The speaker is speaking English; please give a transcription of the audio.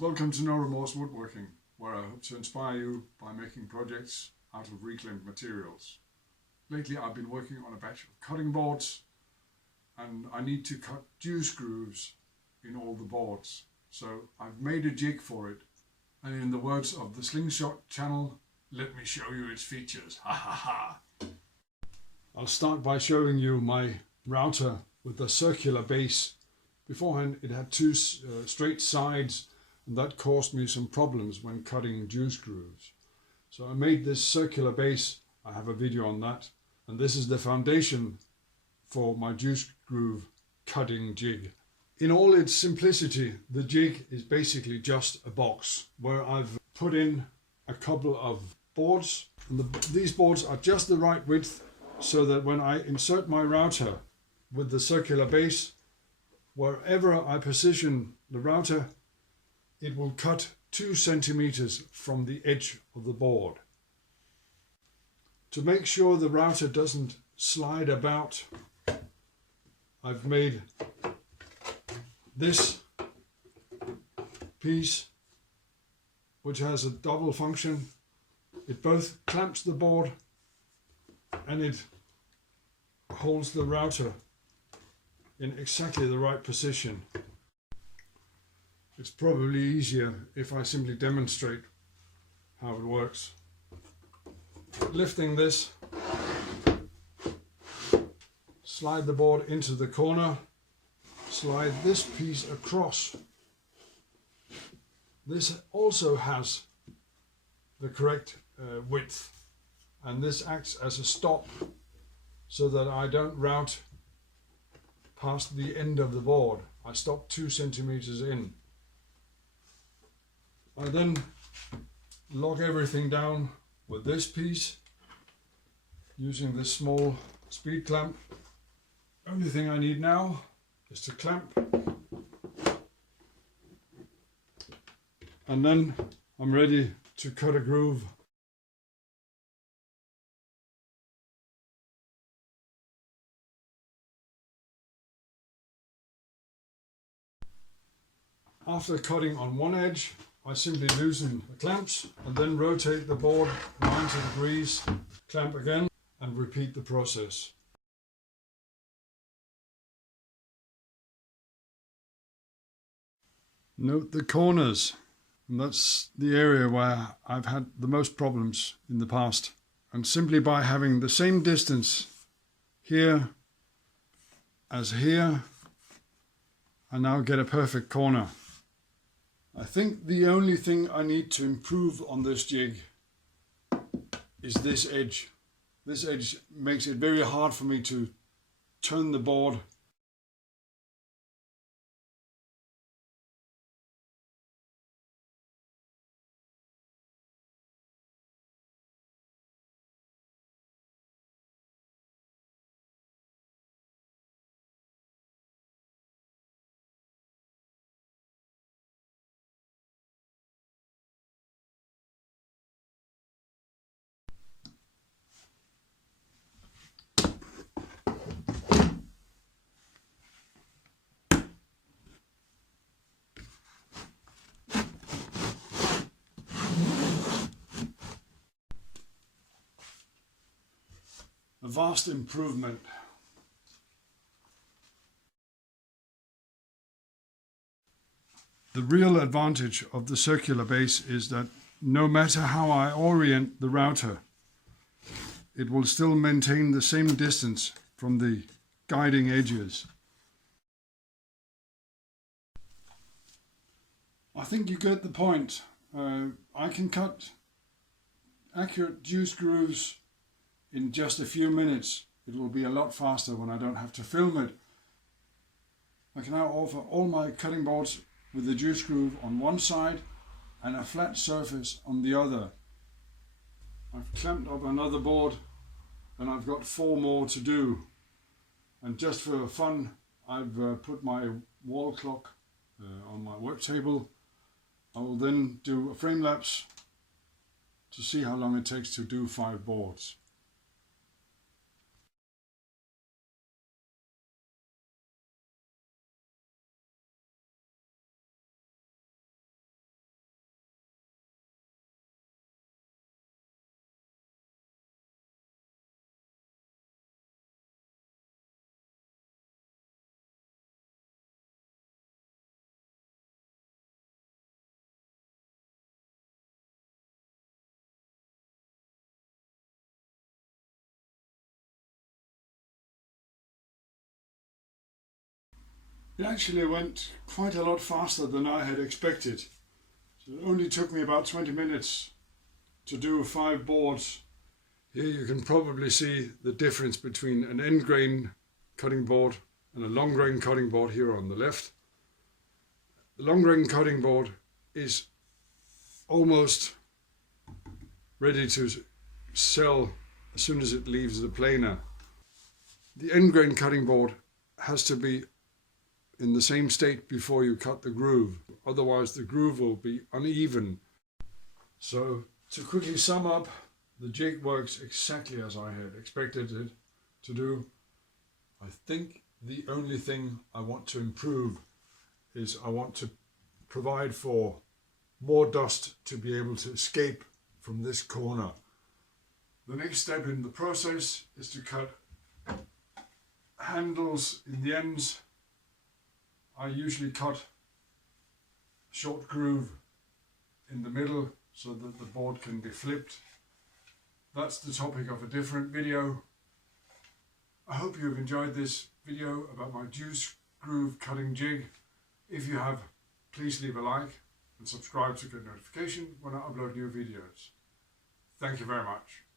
Welcome to No Remorse Woodworking, where I hope to inspire you by making projects out of reclaimed materials. Lately I've been working on a batch of cutting boards and I need to cut juice grooves in all the boards. So I've made a jig for it, and in the words of the Slingshot channel, let me show you its features. Ha ha ha! I'll start by showing you my router with the circular base. Beforehand it had two straight sides, and that caused me some problems when cutting juice grooves. So I made this circular base. I have a video on that, and this is the foundation for my juice groove cutting jig. In all its simplicity, the jig is basically just a box where I've put in a couple of boards, and these boards are just the right width so that when I insert my router with the circular base, wherever I position the router, it will cut 2 centimeters from the edge of the board. To make sure the router doesn't slide about, I've made this piece, which has a double function. It both clamps the board and it holds the router in exactly the right position. It's probably easier if I simply demonstrate how it works. Lifting this, slide the board into the corner, slide this piece across. This also has the correct width, and this acts as a stop so that I don't route past the end of the board. I stop 2 centimeters in. I then lock everything down with this piece using this small speed clamp. Only thing I need now is to clamp, and then I'm ready to cut a groove. After cutting on one edge, I simply loosen the clamps and then rotate the board 90 degrees, clamp again, and repeat the process. Note the corners, and that's the area where I've had the most problems in the past. And simply by having the same distance here as here, I now get a perfect corner. I think the only thing I need to improve on this jig is this edge. This edge makes it very hard for me to turn the board. A vast improvement. The real advantage of the circular base is that no matter how I orient the router, it will still maintain the same distance from the guiding edges. I think you get the point. I can cut accurate juice grooves in just a few minutes. It will be a lot faster when I don't have to film it. I can now offer all my cutting boards with the juice groove on one side and a flat surface on the other. I've clamped up another board and I've got 4 more to do. And just for fun, I've put my wall clock on my work table. I will then do a frame lapse to see how long it takes to do 5 boards. It actually went quite a lot faster than I had expected. So it only took me about 20 minutes to do 5 boards. Here you can probably see the difference between an end grain cutting board and a long grain cutting board here on the left. The long grain cutting board is almost ready to sell as soon as it leaves the planer. The end grain cutting board has to be in the same state before you cut the groove, otherwise the groove will be uneven. So to quickly sum up, the jig works exactly as I had expected it to do. I think the only thing I want to improve is I want to provide for more dust to be able to escape from this corner. The next step in the process is to cut handles in the ends. I usually cut a short groove in the middle so that the board can be flipped. That's the topic of a different video. I hope you have enjoyed this video about my juice groove cutting jig. If you have, please leave a like and subscribe to get notification when I upload new videos. Thank you very much.